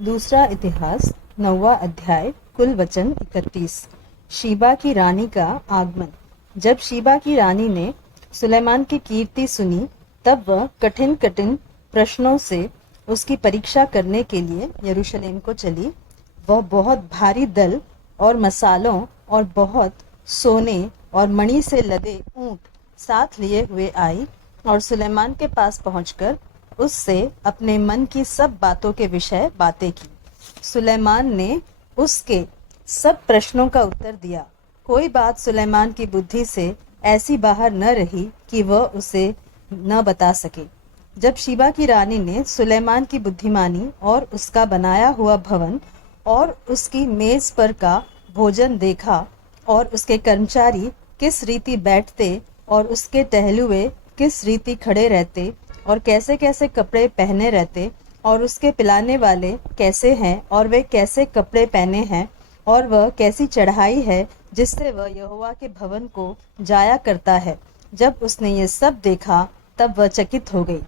दूसरा इतिहास 9वां अध्याय कुल वचन 31। शीबा की रानी का आगमन। जब शीबा की रानी ने सुलेमान की कीर्ति सुनी तब वह कठिन कठिन प्रश्नों से उसकी परीक्षा करने के लिए यरूशलेम को चली। वह बहुत भारी दल और मसालों और बहुत सोने और मणि से लदे ऊंट साथ लिए हुए आई और सुलेमान के पास पहुंचकर उससे अपने मन की सब बातों के विषय बातें की। सुलेमान ने उसके सब प्रश्नों का उत्तर दिया। कोई बात सुलेमान की बुद्धि से ऐसी बाहर न रही कि वह उसे न बता सके। जब शीबा की रानी ने सुलेमान की बुद्धिमानी और उसका बनाया हुआ भवन और उसकी मेज पर का भोजन देखा और उसके कर्मचारी किस रीति बैठते और उसके टहलुए किस रीति खड़े रहते और कैसे कैसे कपड़े पहने रहते और उसके पिलाने वाले कैसे हैं और वे कैसे कपड़े पहने हैं और वह कैसी चढ़ाई है जिससे वह यहोवा के भवन को जाया करता है। जब उसने ये सब देखा तब वह चकित हो गई।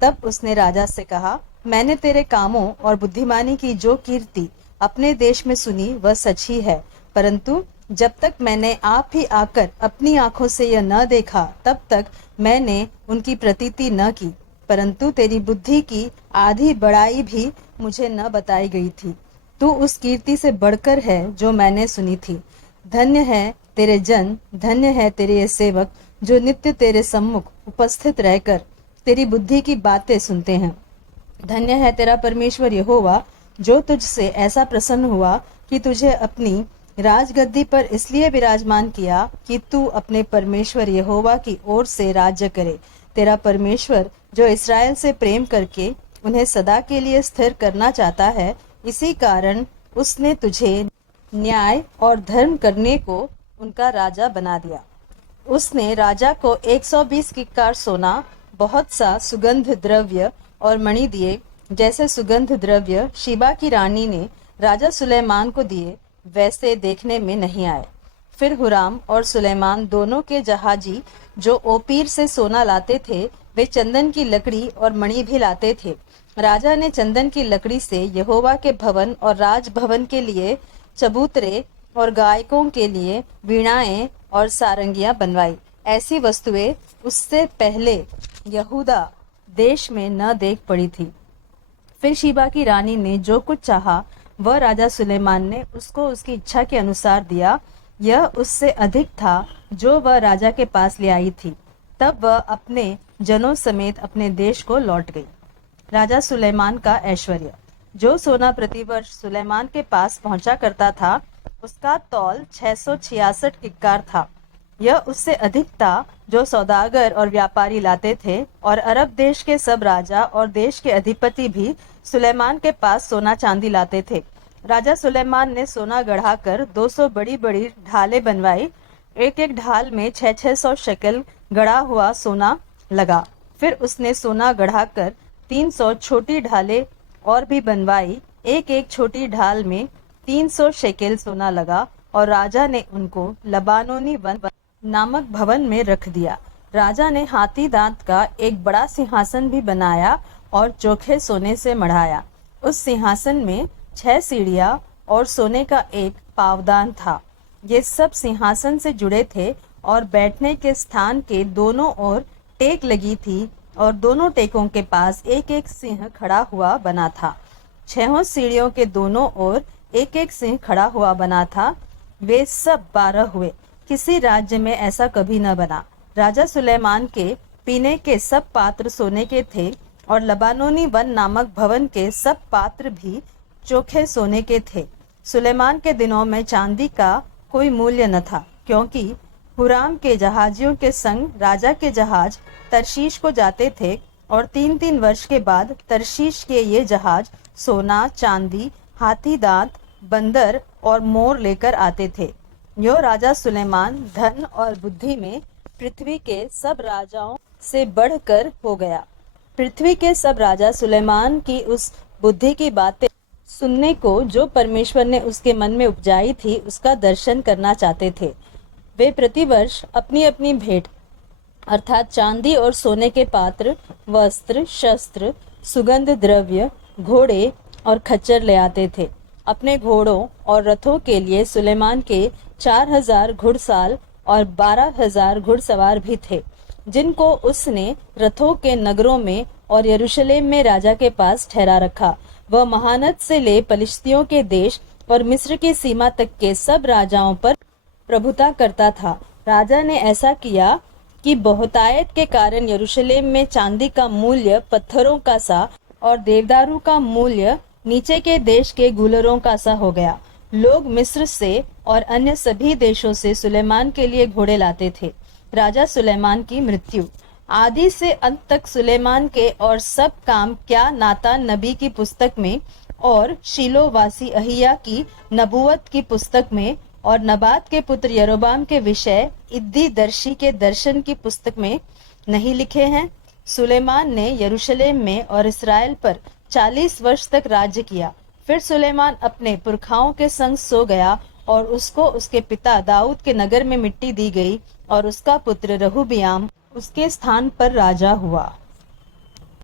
तब उसने राजा से कहा, मैंने तेरे कामों और बुद्धिमानी की जो कीर्ति अपने देश में सुनी वह सच ही है, परंतु जब तक मैंने आप ही आकर अपनी आंखों से यह न देखा तब तक मैंने उनकी प्रतीति न की। परंतु तेरी बुद्धि की आधी बड़ाई भी मुझे न बताई गई थी। तू उस कीर्ति से बढ़कर है जो मैंने सुनी थी। धन्य है तेरे जन, धन्य है तेरे ये सेवक जो नित्य तेरे सम्मुख उपस्थित रहकर तेरी बुद्धि की बातें सुनते हैं। धन्य है तेरा परमेश्वर यहोवा जो तुझसे ऐसा प्रसन्न हुआ कि तुझे अपनी राजगद्दी पर इसलिए विराजमान किया कि तू अपने परमेश्वर यहोवा की ओर से राज्य करे। तेरा परमेश्वर जो इस्राएल से प्रेम करके उन्हें सदा के लिए स्थिर करना चाहता है, इसी कारण उसने तुझे न्याय और धर्म करने को उनका राजा बना दिया। उसने राजा को 120 किक्कार सोना, बहुत सा सुगंध द्रव्य और मणि दिए, जैसे सुगंध द्रव्य शीबा की रानी ने राजा सुलेमान को दिए वैसे देखने में नहीं आए। फिर हुराम और सुलेमान दोनों के जहाजी जो ओपीर से सोना लाते थे, वे चंदन की लकड़ी और मणि भी लाते थे। राजा ने चंदन की लकड़ी से यहोवा के भवन और राजभवन के लिए चबूतरे और गायकों के लिए वीणाएं और सारंगियां बनवाई। ऐसी वस्तुएं उससे पहले यहूदा देश में न देख पड़ी थी। फिर शीबा की रानी ने जो कुछ चाहा वह राजा सुलेमान ने उसको उसकी इच्छा के अनुसार दिया। यह उससे अधिक था जो वह राजा के पास ले आई थी। तब वह अपने जनों समेत अपने देश को लौट गई। राजा सुलेमान का ऐश्वर्य। जो सोना प्रतिवर्ष सुलेमान के पास पहुंचा करता था उसका तौल 666 किक्कार था। यह उससे अधिक था जो सौदागर और व्यापारी लाते थे, और अरब देश के सब राजा और देश के अधिपति भी सुलेमान के पास सोना चांदी लाते थे। राजा सुलेमान ने सोना गढ़ाकर 200 बड़ी बड़ी ढालें बनवाई। एक एक ढाल में 600 शेकेल गढ़ा हुआ सोना लगा। फिर उसने सोना गढ़ाकर 300 छोटी ढालें और भी बनवाई। एक एक छोटी ढाल में 300 शेकेल सोना लगा, और राजा ने उनको लबानोनी वन नामक भवन में रख दिया। राजा ने हाथी दांत का एक बड़ा सिंहासन भी बनाया और चोखे सोने से मढ़ाया। उस सिंहासन में 6 सीढ़ियां और सोने का एक पावदान था। ये सब सिंहासन से जुड़े थे और बैठने के स्थान के दोनों ओर टेक लगी थी, और दोनों टेकों के पास एक एक सिंह खड़ा हुआ बना था। 6 सीढ़ियों के दोनों ओर एक एक सिंह खड़ा हुआ बना था। वे सब 12 हुए। किसी राज्य में ऐसा कभी न बना। राजा सुलेमान के पीने के सब पात्र सोने के थे, और लबानोनी वन नामक भवन के सब पात्र भी चोखे सोने के थे। सुलेमान के दिनों में चांदी का कोई मूल्य न था, क्योंकि हुराम के जहाजियों के संग राजा के जहाज तरशीश को जाते थे, और 3-3 वर्ष के बाद तरशीश के ये जहाज सोना, चांदी, हाथी दांत, बंदर और मोर लेकर आते थे। यो राजा सुलेमान धन और बुद्धि में पृथ्वी के सब राजाओं से बढ़कर हो गया। पृथ्वी के सब राजा सुलेमान की उस बुद्धि की बातें सुनने को जो परमेश्वर ने उसके मन में उपजाई थी उसका दर्शन करना चाहते थे। वे प्रतिवर्ष अपनी अपनी भेंट अर्थात चांदी और सोने के पात्र, वस्त्र, शस्त्र, सुगंध द्रव्य, घोड़े और खच्चर ले आते थे। अपने घोड़ों और रथों के लिए सुलेमान के 4000 घुड़साल और 12,000 घुड़सवार भी थे, जिनको उसने रथों के नगरों में और यरूशलेम में राजा के पास ठहरा रखा। वह महानद से ले पलिश्तियों के देश और मिस्र की सीमा तक के सब राजाओं पर प्रभुता करता था। राजा ने ऐसा किया कि बहुतायत के कारण यरूशलेम में चांदी का मूल्य पत्थरों का सा और देवदारू का मूल्य नीचे के देश के गुलरों का सा हो गया। लोग मिस्र से और अन्य सभी देशों से सुलेमान के लिए घोड़े लाते थे। राजा सुलेमान की मृत्यु। आदि से अंत तक सुलेमान के और सब काम क्या नातान नबी की पुस्तक में और शीलोवासी अहिया की नबूवत की पुस्तक में और नबात के पुत्र यरोबाम के विषय इद्दी दर्शी के दर्शन की पुस्तक में नहीं लिखे हैं? सुलेमान ने यरूशलेम में और इस्राएल पर 40 वर्ष तक राज्य किया। फिर सुलेमान अपने पुरखाओं के संग सो गया और उसको उसके पिता दाऊद के नगर में मिट्टी दी गई और उसका पुत्र रहूबियाम उसके स्थान पर राजा हुआ।